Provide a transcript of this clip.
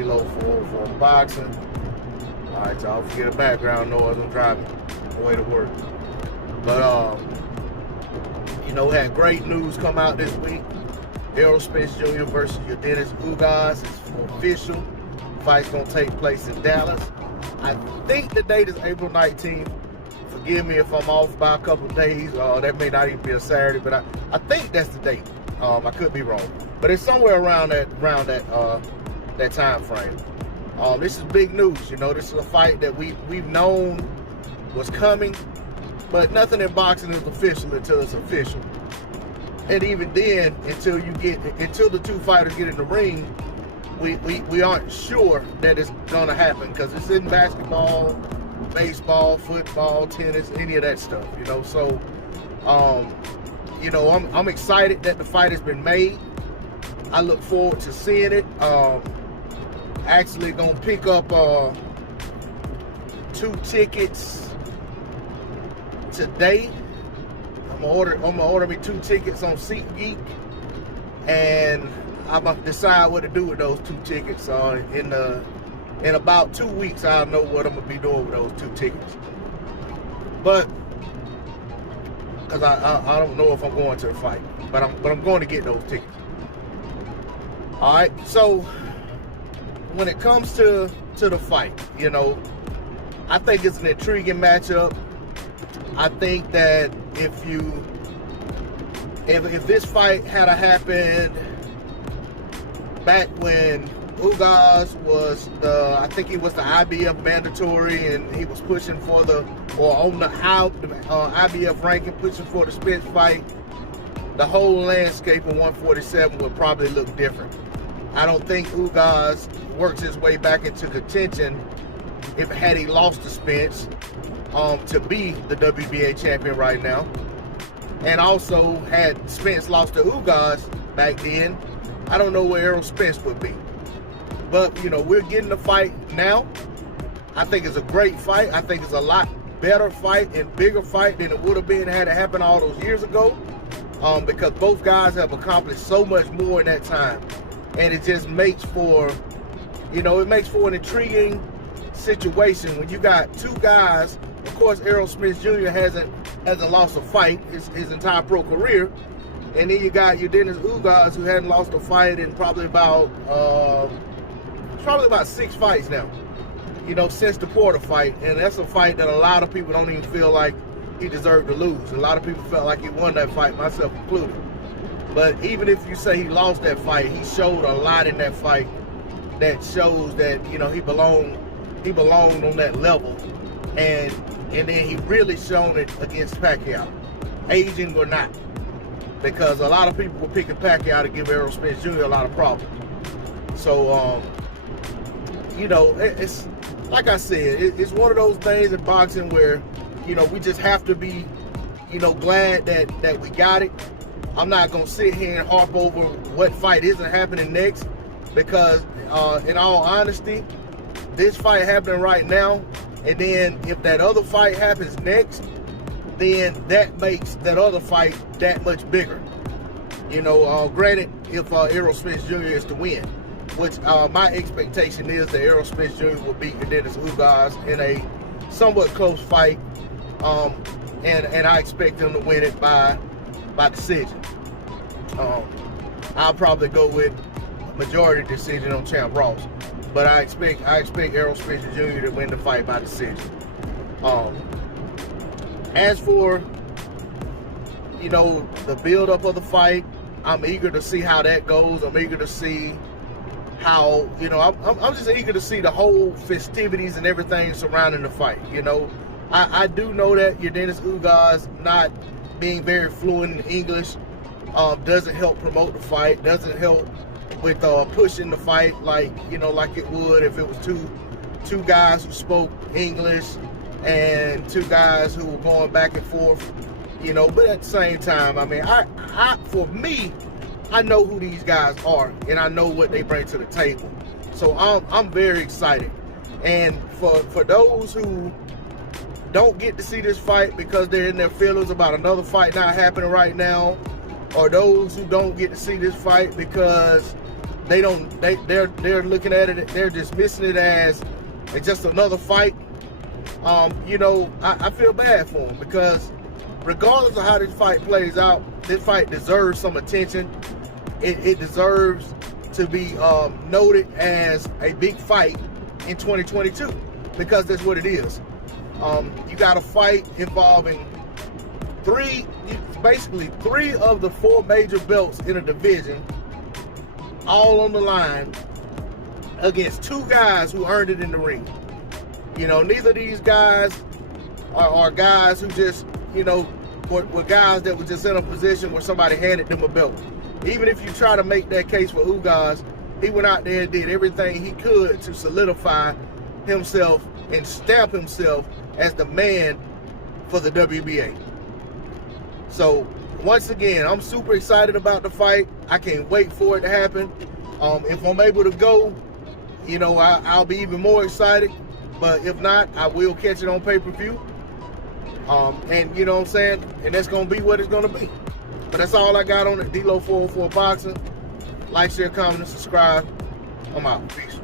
Elo for boxing. All right, y'all forget the background noise. I'm driving on the way to work. But, you know, we had great news come out this week. Errol Spence Jr. versus Yordenis Ugas is official. Fight's going to take place in Dallas. I think the date is April 19th. Forgive me if I'm off by a couple of days. That may not even be a Saturday, but I think that's the date. I could be wrong, but it's somewhere around that time frame. This is big news. You know, this is a fight that we've known was coming, but nothing in boxing is official until it's official. And even then, until the two fighters get in the ring, we aren't sure that it's gonna happen, because it's in basketball, baseball, football, tennis, any of that stuff, you know. So, you know, I'm excited that the fight has been made. I look forward to seeing it. Actually gonna pick up 2 tickets today. I'm gonna order me 2 tickets on SeatGeek, and I'm gonna decide what to do with those 2 tickets. In about 2 weeks, I'll know what I'm gonna be doing with those 2 tickets. But because I don't know if I'm going to the fight, but I'm going to get those tickets. All right. So when it comes to the fight, you know, I think it's an intriguing matchup. I think that if this fight had happened back when Ugas was I think he was the IBF mandatory, and he was pushing for on the IBF ranking, pushing for the Spence fight, the whole landscape of 147 would probably look different. I don't think Ugas works his way back into contention had he lost to Spence to be the WBA champion right now. And also, had Spence lost to Ugas back then, I don't know where Errol Spence would be. But, you know, we're getting the fight now. I think it's a great fight. I think it's a lot better fight and bigger fight than it would have been had it happened all those years ago, because both guys have accomplished so much more in that time. And it just makes for, you know, it makes for an intriguing situation when you got 2 guys. Of course, Errol Spence Jr. hasn't lost a fight his entire pro career. And then you got Yordenis Ugas, who hadn't lost a fight in probably about 6 fights now, you know, since the Porter fight. And that's a fight that a lot of people don't even feel like he deserved to lose. A lot of people felt like he won that fight, myself included. But even if you say he lost that fight, he showed a lot in that fight that shows that, you know, he belonged on that level. And then he really shown it against Pacquiao, aging or not. Because a lot of people were picking Pacquiao to give Errol Spence Jr. a lot of problems. So, you know, it's like I said, it's one of those things in boxing where, you know, we just have to be, you know, glad that we got it. I'm not going to sit here and harp over what fight isn't happening next, because in all honesty, this fight happening right now, and then if that other fight happens next, then that makes that other fight that much bigger. You know, granted, if Errol Spence Jr. is to win, which my expectation is that Errol Spence Jr. will beat Yordenis Ugas in a somewhat close fight, and I expect him to win it by decision. I'll probably go with majority decision on Champ Ross, but I expect Errol Spence Jr. to win the fight by decision. As for, you know, the build-up of the fight, I'm eager to see how that goes. I'm eager to see how, you know, I'm just eager to see the whole festivities and everything surrounding the fight. You know, I do know that Yordenis Ugas not being very fluent in English doesn't help promote the fight, doesn't help with pushing the fight like, you know, like it would if it was two guys who spoke English and 2 guys who were going back and forth, you know. But at the same time, I mean, for me, I know who these guys are, and I know what they bring to the table. So I'm very excited. And for those who don't get to see this fight because they're in their feelings about another fight not happening right now, or those who don't get to see this fight because they're looking at it, they're dismissing it as it's just another fight. You know, I feel bad for him, because regardless of how this fight plays out, this fight deserves some attention. It deserves to be noted as a big fight in 2022, because that's what it is. You got a fight involving basically three of the four major belts in a division, all on the line, against two guys who earned it in the ring. You know, neither of these guys are guys who just, you know, were guys that were just in a position where somebody handed them a belt. Even if you try to make that case for Ugas, he went out there and did everything he could to solidify himself and stamp himself as the man for the WBA. So, once again, I'm super excited about the fight. I can't wait for it to happen. If I'm able to go, you know, I'll be even more excited. But if not, I will catch it on pay-per-view. And you know what I'm saying? And that's going to be what it's going to be. But that's all I got on it. D-Lo 404 Boxing. Like, share, comment, and subscribe. I'm out. Peace.